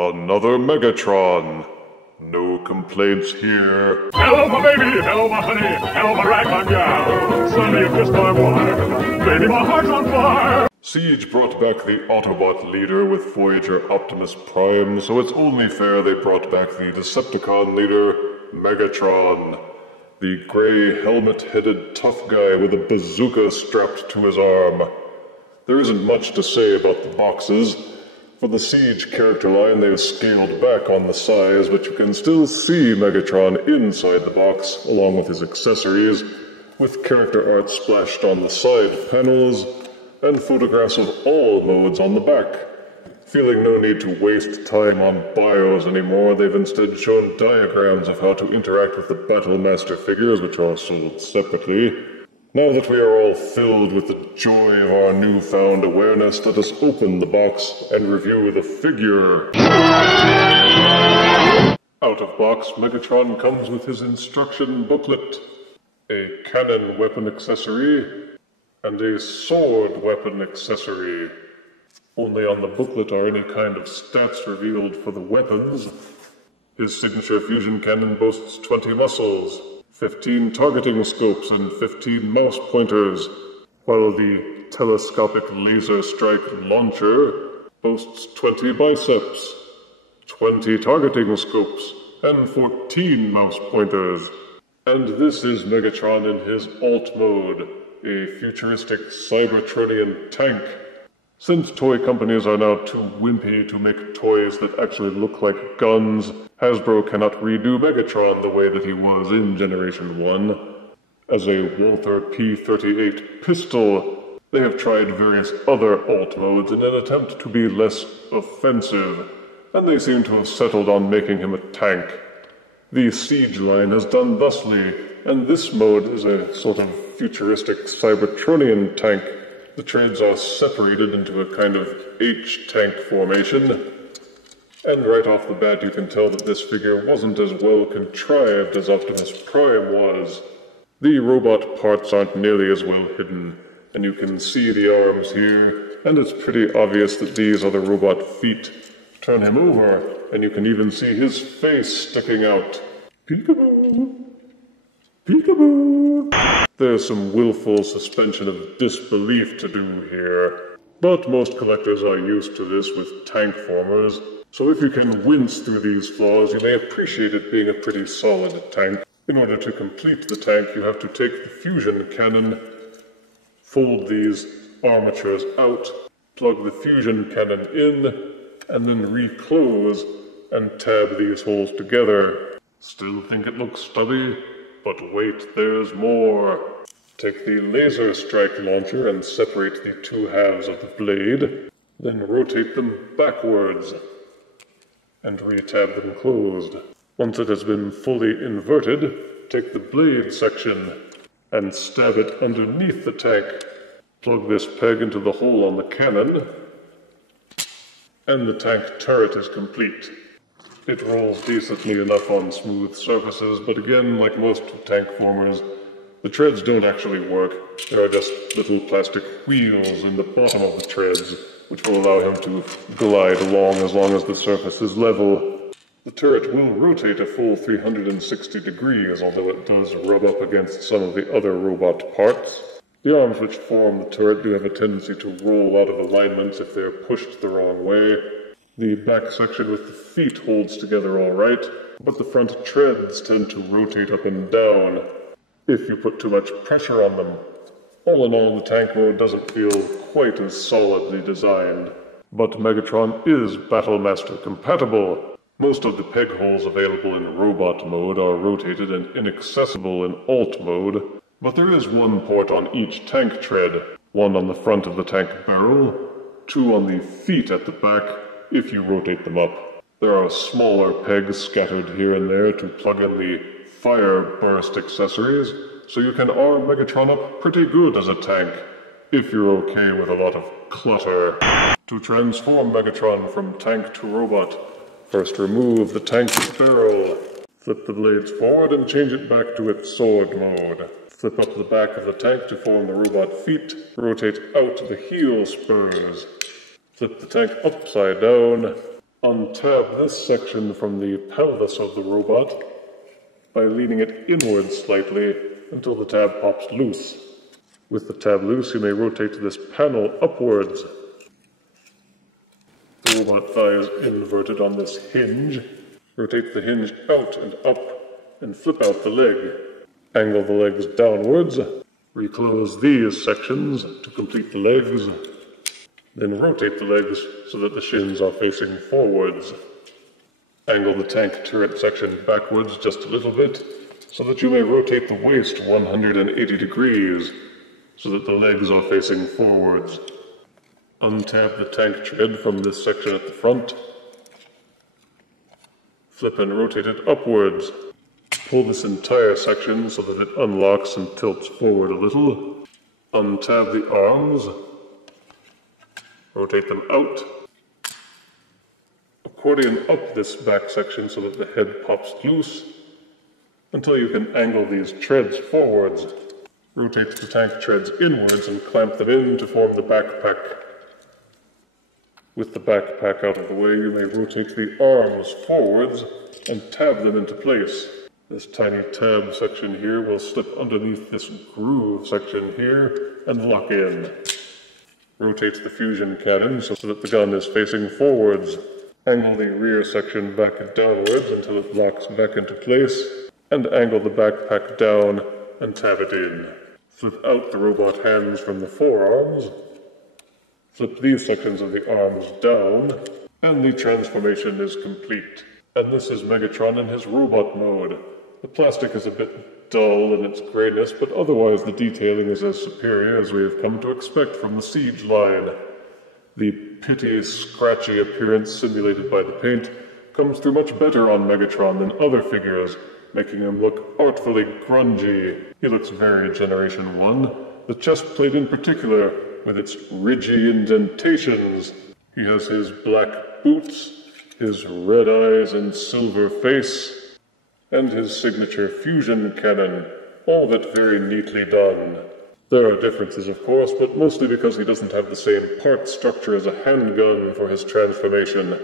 Another Megatron. No complaints here. Hello, my baby. Hello, my honey. Hello, my ragtime gal. Son, you've kissed my wife. Baby, my heart's on fire. Siege brought back the Autobot leader with Voyager Optimus Prime, so it's only fair they brought back the Decepticon leader, Megatron. The gray, helmet-headed tough guy with a bazooka strapped to his arm. There isn't much to say about the boxes. For the Siege character line, they've scaled back on the size, but you can still see Megatron inside the box, along with his accessories, with character art splashed on the side panels, and photographs of all modes on the back. Feeling no need to waste time on bios anymore, they've instead shown diagrams of how to interact with the Battlemaster figures, which are sold separately. Now that we are all filled with the joy of our newfound awareness, let us open the box and review the figure. Out of box, Megatron comes with his instruction booklet, a cannon weapon accessory, and a sword weapon accessory. Only on the booklet are any kind of stats revealed for the weapons. His signature fusion cannon boasts 20 muscles, 15 targeting scopes, and 15 mouse pointers, while the telescopic laser strike launcher boasts 20 biceps, 20 targeting scopes, and 14 mouse pointers. And this is Megatron in his alt mode, a futuristic Cybertronian tank. Since toy companies are now too wimpy to make toys that actually look like guns, Hasbro cannot redo Megatron the way that he was in Generation 1. As a Walther P-38 pistol, they have tried various other alt modes in an attempt to be less offensive, and they seem to have settled on making him a tank. The Siege line has done thusly, and this mode is a sort of futuristic Cybertronian tank. The treads are separated into a kind of H-tank formation, and right off the bat you can tell that this figure wasn't as well contrived as Optimus Prime was. The robot parts aren't nearly as well hidden, and you can see the arms here, and it's pretty obvious that these are the robot feet. Turn him over, and you can even see his face sticking out. Peekaboo! Peekaboo! There's some willful suspension of disbelief to do here, but most collectors are used to this with tank formers, so if you can wince through these flaws, you may appreciate it being a pretty solid tank. In order to complete the tank, you have to take the fusion cannon, fold these armatures out, plug the fusion cannon in, and then reclose and tab these holes together. Still think it looks stubby? But wait, there's more. Take the laser strike launcher and separate the two halves of the blade, then rotate them backwards and retab them closed. Once it has been fully inverted, take the blade section and stab it underneath the tank. Plug this peg into the hole on the cannon, and the tank turret is complete. It rolls decently enough on smooth surfaces, but again, like most tank formers, the treads don't actually work. There are just little plastic wheels in the bottom of the treads, which will allow him to glide along as long as the surface is level. The turret will rotate a full 360 degrees, although it does rub up against some of the other robot parts. The arms which form the turret do have a tendency to roll out of alignment if they're pushed the wrong way. The back section with the feet holds together all right, but the front treads tend to rotate up and down if you put too much pressure on them. All in all, the tank mode doesn't feel quite as solidly designed. But Megatron is Battlemaster compatible. Most of the peg holes available in robot mode are rotated and inaccessible in alt mode, but there is one port on each tank tread, one on the front of the tank barrel, two on the feet at the back, if you rotate them up. There are smaller pegs scattered here and there to plug in the fire burst accessories, so you can arm Megatron up pretty good as a tank, if you're okay with a lot of clutter. To transform Megatron from tank to robot, first remove the tank's barrel, flip the blades forward and change it back to its sword mode. Flip up the back of the tank to form the robot feet, rotate out the heel spurs. Flip the tank upside down, Untab this section from the pelvis of the robot by leaning it inward slightly until the tab pops loose. With the tab loose, you may rotate this panel upwards. The robot thigh is inverted on this hinge. Rotate the hinge out and up and flip out the leg. Angle the legs downwards. Reclose these sections to complete the legs. Then rotate the legs so that the shins are facing forwards. Angle the tank turret section backwards just a little bit so that you may rotate the waist 180 degrees so that the legs are facing forwards. Untab the tank tread from this section at the front. Flip and rotate it upwards. Pull this entire section so that it unlocks and tilts forward a little. Untab the arms. Rotate them out. Accordion up this back section so that the head pops loose until you can angle these treads forwards. Rotate the tank treads inwards and clamp them in to form the backpack. With the backpack out of the way, you may rotate the arms forwards and tab them into place. This tiny tab section here will slip underneath this groove section here and lock in. Rotate the fusion cannon so that the gun is facing forwards. Angle the rear section back and downwards until it locks back into place, and angle the backpack down and tab it in. Flip out the robot hands from the forearms. Flip these sections of the arms down, and the transformation is complete. And this is Megatron in his robot mode. The plastic is a bit dull in its grayness, but otherwise the detailing is as superior as we have come to expect from the Siege line. The pitty, scratchy appearance simulated by the paint comes through much better on Megatron than other figures, making him look artfully grungy. He looks very Generation 1, the chest plate in particular, with its ridgy indentations. He has his black boots, his red eyes and silver face, and his signature fusion cannon, all of it very neatly done. There are differences, of course, but mostly because he doesn't have the same part structure as a handgun for his transformation.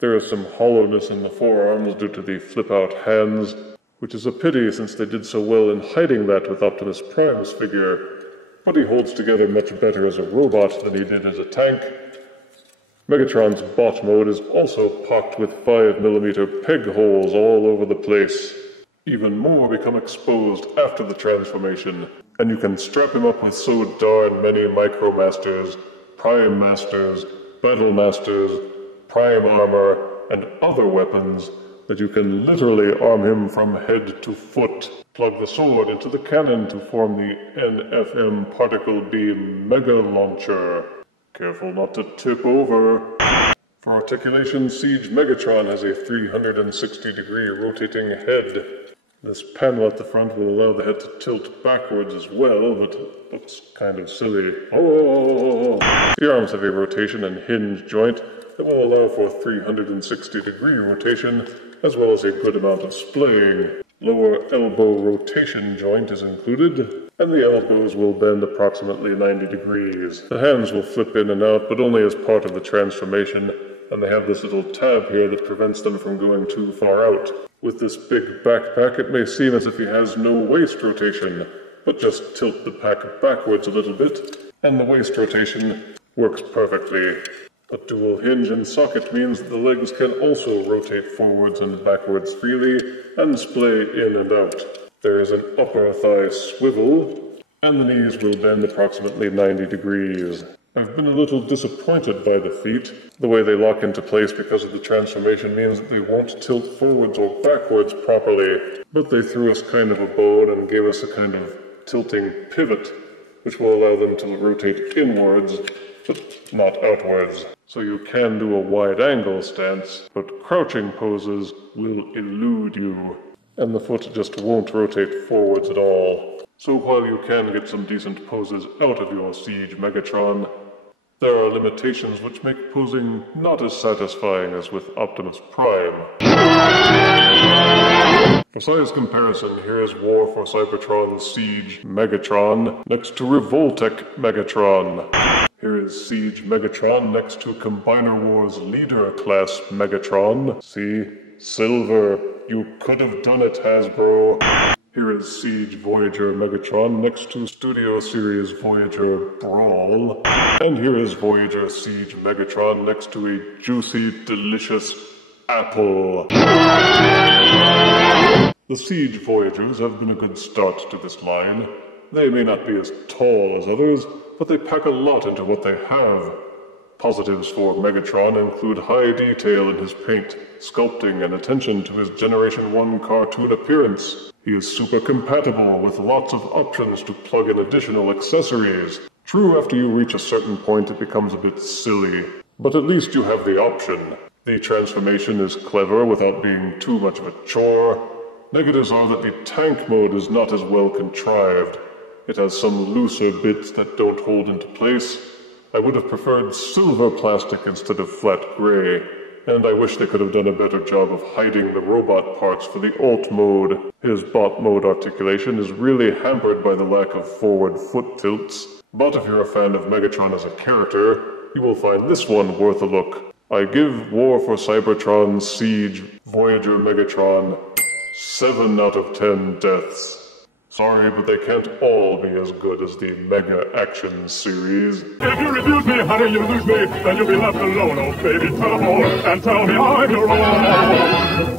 There is some hollowness in the forearms due to the flip-out hands, which is a pity since they did so well in hiding that with Optimus Prime's figure. But he holds together much better as a robot than he did as a tank. Megatron's bot mode is also pocked with 5mm peg holes all over the place. Even more become exposed after the transformation, and you can strap him up with so darn many Micromasters, Prime Masters, Battle Masters, Prime Armor, and other weapons that you can literally arm him from head to foot. Plug the sword into the cannon to form the NFM Particle Beam Mega Launcher. Careful not to tip over. For articulation, Siege Megatron has a 360-degree rotating head. This panel at the front will allow the head to tilt backwards as well, but it looks kind of silly. Oh! The arms have a rotation and hinge joint that will allow for 360-degree rotation, as well as a good amount of splaying. Lower elbow rotation joint is included, and the elbows will bend approximately 90 degrees. The hands will flip in and out, but only as part of the transformation, and they have this little tab here that prevents them from going too far out. With this big backpack, it may seem as if he has no waist rotation, but just tilt the pack backwards a little bit, and the waist rotation works perfectly. A dual hinge and socket means that the legs can also rotate forwards and backwards freely and splay in and out. There is an upper thigh swivel, and the knees will bend approximately 90 degrees. I've been a little disappointed by the feet. The way they lock into place because of the transformation means that they won't tilt forwards or backwards properly, but they threw us kind of a bone and gave us a kind of tilting pivot, which will allow them to rotate inwards, but not outwards. So you can do a wide-angle stance, but crouching poses will elude you, and the foot just won't rotate forwards at all. So while you can get some decent poses out of your Siege Megatron, there are limitations which make posing not as satisfying as with Optimus Prime. For size comparison, here is War for Cybertron's Siege Megatron next to Revoltech Megatron. Here is Siege Megatron next to Combiner Wars Leader Class Megatron. See? Silver. You could have done it, Hasbro. Here is Siege Voyager Megatron next to Studio Series Voyager Brawl. And here is Voyager Siege Megatron next to a juicy, delicious apple. The Siege Voyagers have been a good start to this line. They may not be as tall as others, but they pack a lot into what they have. Positives for Megatron include high detail in his paint, sculpting, and attention to his Generation 1 cartoon appearance. He is super compatible with lots of options to plug in additional accessories. True, after you reach a certain point it becomes a bit silly, but at least you have the option. The transformation is clever without being too much of a chore. Negatives are that the tank mode is not as well contrived. It has some looser bits that don't hold into place. I would have preferred silver plastic instead of flat gray, and I wish they could have done a better job of hiding the robot parts for the alt mode. His bot mode articulation is really hampered by the lack of forward foot tilts, but if you're a fan of Megatron as a character, you will find this one worth a look. I give War for Cybertron Siege Voyager Megatron 7 out of 10 deaths. Sorry, but they can't all be as good as the Mega Action series. If you refuse me, honey, you lose me, then you'll be left alone, oh baby, trouble, and tell me I'm your own.